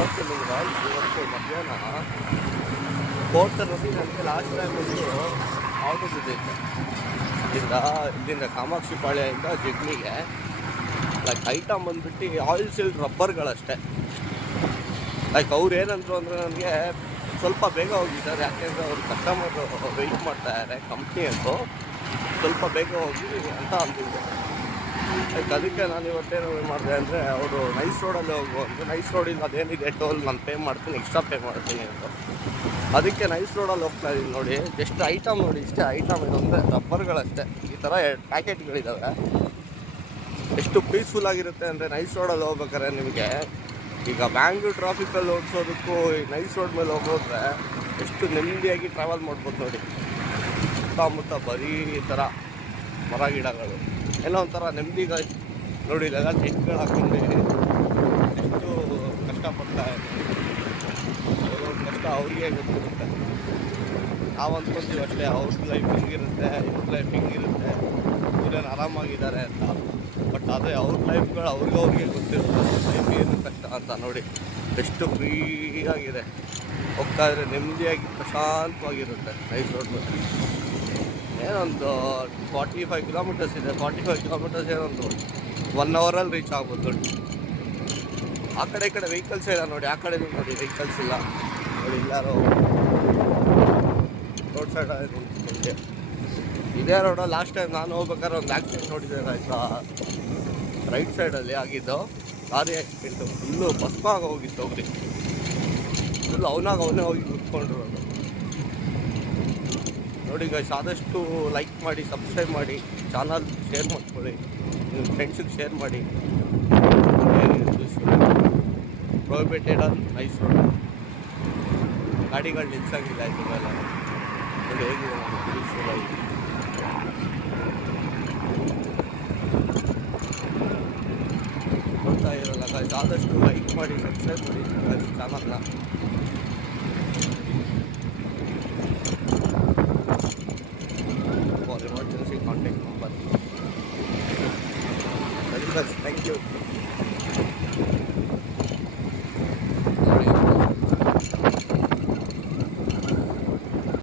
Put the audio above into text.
ಇವತ್ತು ಮಧ್ಯಾಹ್ನ ಕೋರ್ಟಲ್ಲಿ ನನಗೆ ಲಾಸ್ಟ್ ಟೈಮ್ ಒಂದು ಆರ್ಡರ್ ಬಿದ್ದಿತ್ತು. ಇಲ್ಲಿಂದ ಕಾಮಾಕ್ಷಿ ಪಾಳ್ಯದಿಂದ ಜಗ್ನಿಗೆ ಲೈಕ್ ಐಟಮ್ ಬಂದ್ಬಿಟ್ಟು ಆಯಿಲ್ ಸೀಲ್ಡ್ ರಬ್ಬರ್ಗಳಷ್ಟೇ. ಲೈಕ್ ಅವ್ರು ಏನಂದ್ರು ಅಂದರೆ ನನಗೆ ಸ್ವಲ್ಪ ಬೇಗ ಹೋಗಿದ್ದಾರೆ, ಯಾಕೆಂದರೆ ಅವ್ರು ಕಸ್ಟಮರ್ ವೆಯ್ಟ್ ಮಾಡ್ತಾ ಇದ್ದಾರೆ ಕಂಪ್ನಿಯದ್ದು, ಸ್ವಲ್ಪ ಬೇಗ ಹೋಗಿ ಅಂತ ಅಂದಿದ್ದೆ. ಲೈಕ್ ಅದಕ್ಕೆ ನಾನು ಇವತ್ತೇನು ಮಾಡಿದೆ ಅಂದರೆ ಅವರು ನೈಸ್ ರೋಡಲ್ಲಿ ಹೋಗುವಂತೆ, ನೈಸ್ ರೋಡಿಂದ ಅದೇನಿದೆ ಟೋಲ್ ನಾನು ಪೇ ಮಾಡ್ತೀನಿ, ಎಕ್ಸ್ಟ್ರಾ ಪೇ ಮಾಡ್ತೀನಿ ಅಂತ. ಅದಕ್ಕೆ ನೈಸ್ ರೋಡಲ್ಲಿ ಹೋಗ್ತಾ ಇದ್ದೀನಿ. ನೋಡಿ ಎಷ್ಟು ಐಟಮ್, ನೋಡಿ ಇಷ್ಟೇ ಐಟಮ್ ಇದೊಂದೇ ರಬ್ಬರ್ಗಳಷ್ಟೇ. ಈ ಥರ 2 ಪ್ಯಾಕೆಟ್ಗಳಿದ್ದಾವೆ. ಎಷ್ಟು ಪೀಸ್ಫುಲ್ ಆಗಿರುತ್ತೆ ಅಂದರೆ ನೈಸ್ ರೋಡಲ್ಲಿ ಹೋಗ್ಬೇಕಾದ್ರೆ ನಿಮಗೆ ಈಗ ಬ್ಯಾಂಗ್ಳೂರು ಟ್ರಾಫಿಕಲ್ಲಿ ಓಡಿಸೋದಕ್ಕೂ ಈ ನೈಸ್ ರೋಡ್ ಮೇಲೆ ಹೋಗೋದ್ರೆ ಎಷ್ಟು ನೆಮ್ಮದಿಯಾಗಿ ಟ್ರಾವೆಲ್ ಮಾಡ್ಬೋದು. ನೋಡಿ ಸುತ್ತಮುತ್ತ ಬರೀ ಈ ಥರ ಮರ ಗಿಡಗಳು, ಎಲ್ಲ ಒಂಥರ ನೆಮ್ಮದಿಗ. ನೋಡಿ ಇಲ್ಲೆಲ್ಲ ಟೆಂಟ್ಗಳು ಹಾಕೊಂಡು ಎಷ್ಟು ಕಷ್ಟಪಡ್ತಾ ಇದ್ದಾರೆ, ಕಷ್ಟ ಅವ್ರಿಗೆ ಗೊತ್ತಿರುತ್ತೆ. ನಾವು ಅಂದ್ಕೊಂತೀವಿ ಅಷ್ಟೇ ಅವ್ರ ಲೈಫ್ ಹಿಂಗಿರುತ್ತೆ, ಇವ್ರ ಲೈಫ್ ಹಿಂಗಿರುತ್ತೆ, ಇವರೇನು ಆರಾಮಾಗಿದ್ದಾರೆ ಅಂತ. ಬಟ್ ಅದೇ ಅವ್ರ ಲೈಫ್ಗಳು ಅವ್ರಿಗೆ ಗೊತ್ತಿರುತ್ತೆ, ಅವ್ರ ಲೈಫ್ ಏನು ಕಷ್ಟ ಅಂತ. ನೋಡಿ ಎಷ್ಟು ಫ್ರೀಯಾಗಿದೆ, ಹೋಗ್ತಾ ಇದ್ರೆ ನೆಮ್ಮದಿಯಾಗಿ ಪ್ರಶಾಂತವಾಗಿರುತ್ತೆ. ನೈಸ್ ರೋಡ್ ಮೇಲೆ ಏನೊಂದು 45 ಕಿಲೋಮೀಟರ್ಸ್ ಇದೆ. 45 ಕಿಲೋಮೀಟರ್ಸ್ ಏನೊಂದು 1 ಅವರಲ್ಲಿ ರೀಚ್ ಆಗ್ಬೋದು. ನೋಡಿ ಆ ಕಡೆ ಈ ಕಡೆ ವೆಹಿಕಲ್ಸ್ ಇಲ್ಲ. ನೋಡಿ ಆ ಕಡೆ ನೋಡಿ ವೆಹಿಕಲ್ಸ್ ಇಲ್ಲ. ನೋಡಿ ಇಲ್ಲಾರೋ ರೋಡ್ ಸೈಡ್ ನಿಂತ್ಕೊಂಡೆ. ಇದೇ ರೋಡ ಲಾಸ್ಟ್ ಟೈಮ್ ನಾನು ಹೋಗ್ಬೇಕಾದ್ರೆ ಒಂದು ಆಕ್ಸಿಡೆಂಟ್ ನೋಡಿದ್ದೆ ಆಯಿತಾ, ರೈಟ್ ಸೈಡಲ್ಲಿ ಆಗಿದ್ದು ಲಾರಿ ಆಕ್ಸಿಡೆಂಟು. ಫುಲ್ಲು ಭಸ್ಮಾಗ ಹೋಗಿತ್ತು ಹೋಗ್ರಿ, ಫುಲ್ ಅವನೇ ಹೋಗಿ ಕೂತ್ಕೊಂಡ್ರು. ಅದು ನೋಡಿ ಗೈಸ್, ಆದಷ್ಟು ಲೈಕ್ ಮಾಡಿ, ಸಬ್ಸ್ಕ್ರೈಬ್ ಮಾಡಿ, ಚಾನಲ್ ಶೇರ್ ಮಾಡ್ಕೊಳ್ಳಿ, ನಿಮ್ಮ ಫ್ರೆಂಡ್ಸಿಗೆ ಶೇರ್ ಮಾಡಿ. ಪ್ರೊಹಿಬಿಟೆಡ್ ಆನ್ ನೈಸ್ ರೋಡ್, ಗಾಡಿಗಳು ನಿಲ್ಸಂಗಿಲ್ಲ ಇದ್ರ ಮೇಲೆ. ನೋಡಿ ಹೇಗಿದೆ ಪೀಸ್ಫುಲ್ಲಾಗಿ. ನೋಡ್ತಾ ಇರೋಲ್ಲ ಗೈಸ್, ಆದಷ್ಟು ಲೈಕ್ ಮಾಡಿ, ಸಬ್ಸ್ಕ್ರೈಬ್ ಮಾಡಿ ಚಾನಲ್ನ. Emergency contact number. Thank you.